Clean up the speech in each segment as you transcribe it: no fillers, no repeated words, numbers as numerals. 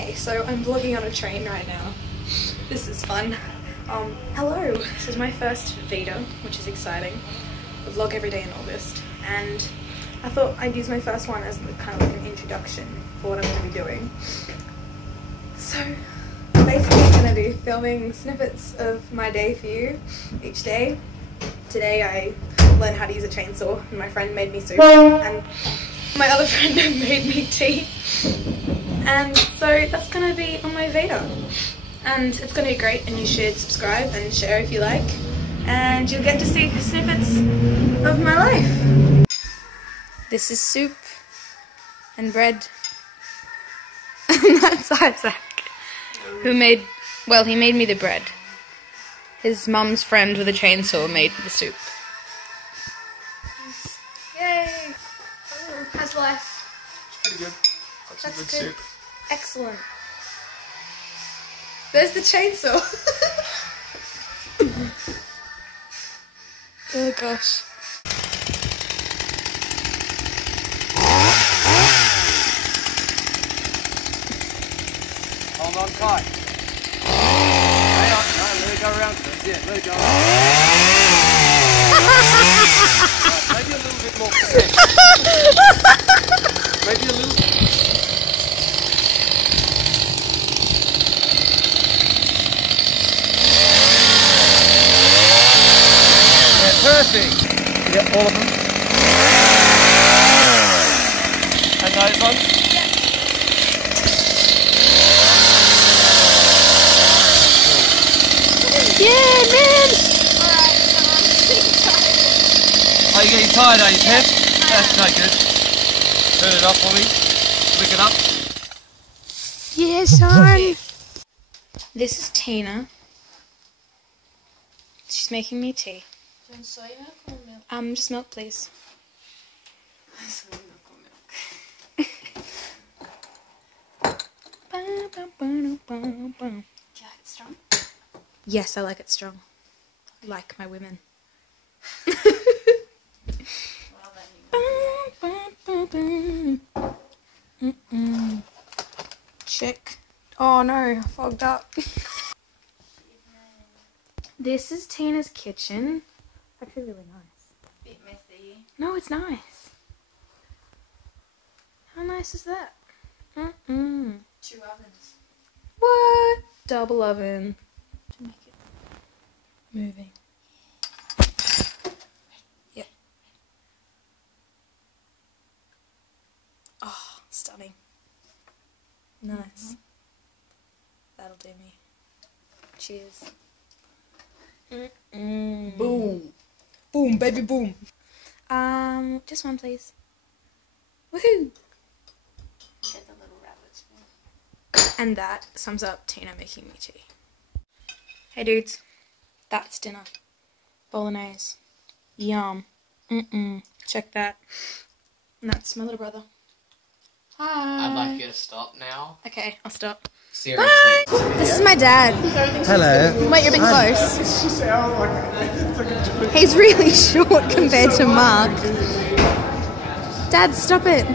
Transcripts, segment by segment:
Okay, so I'm vlogging on a train right now. This is fun. Hello. This is my first VEDA, which is exciting. I vlog every day in August, and I thought I'd use my first one as kind of like an introduction for what I'm going to be doing. So basically I'm going to be filming snippets of my day for you each day. Today I learned how to use a chainsaw, and my friend made me soup, and my other friend made me tea. And so that's going to be on my VEDA. And it's going to be great, and you should subscribe and share if you like. And you'll get to see snippets of my life. This is soup and bread. And that's Isaac, who made, well, he made me the bread. His mum's friend with a chainsaw made the soup. Yay! How's life? Pretty good. Got some good soup. Excellent. There's the chainsaw. Oh gosh. Hold on tight. Hang on, no, let it go around. That's it, let it go around. Right, maybe a little bit more. Maybe a little bit. Perfect! You get all of them? And those ones? Yeah, man! Alright, Oh, you're getting tired, are you, Pep? That's no good. Turn it up for me. Flick it up. Yeah, son! This is Tina. She's making me tea. Do you want soy milk or milk? Just milk, please. Soy milk or milk? Do you like it strong? Yes, I like it strong. Like my women. Well, then you Check. Oh no, I fogged up. This is Tina's kitchen. Actually really nice. bit messy. No, it's nice. How nice is that? 2 ovens. What? Double oven. To make it. Moving. Yep. Oh, stunning. Nice. That'll do me. Cheers. Boom! Boom, baby, boom. Just one, please. Woohoo! Get the little rabbit spoon. And that sums up Tina making me tea. Hey dudes, that's dinner. Bolognese. Yum. Check that. And that's my little brother. Hi. I'd like you to stop now. Okay, I'll stop. Seriously. Bye! This is my dad. Hello. Wait, you're being close. He's really short compared to Mark. Dad, stop it.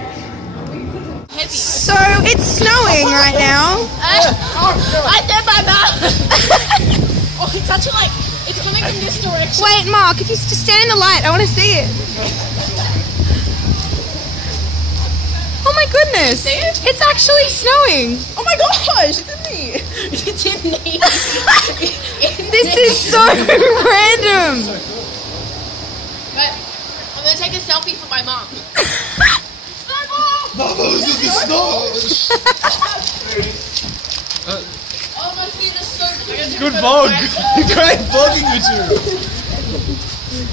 Heavy. So, it's snowing right now. I did my mouth! Oh, it's actually like, it's coming from this direction. Wait, Mark, if you just stand in the light, I want to see it. Oh my goodness. See it? It's actually snowing. Oh my gosh, it's in me. It's in me. This is so random. But I'm going to take a selfie for my mom. Bubbles in the snow! Oh, my feet are so Good vlog! Great vlogging with you!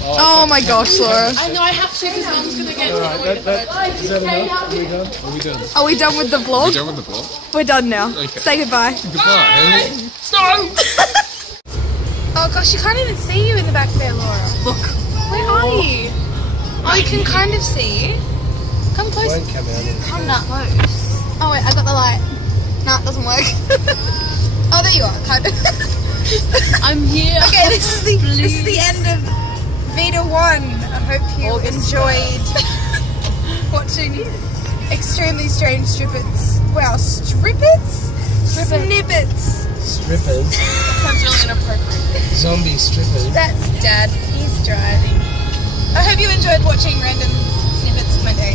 Oh my gosh, Laura. I know I have to because mom's going to get Alright, is that enough? Are we done? Are we done? Are we done with the vlog? Done with the vlog? We're done now. Okay. Say goodbye. Goodbye. Snow! Oh gosh, you can't even see you in the back there, Laura. Look! Where are you? Oh, you can kind of see you. Come close. Won't come out in. Come that close. Oh wait, I got the light. Nah, it doesn't work. Oh, there you are, kind of. I'm here. Okay, this is the end of VEDA 1. I hope you enjoyed watching extremely strange strippets. Wow, strippets? strippers. Sounds really inappropriate. Zombie strippers. That's Dad. He's driving. I hope you enjoyed watching random snippets of my day.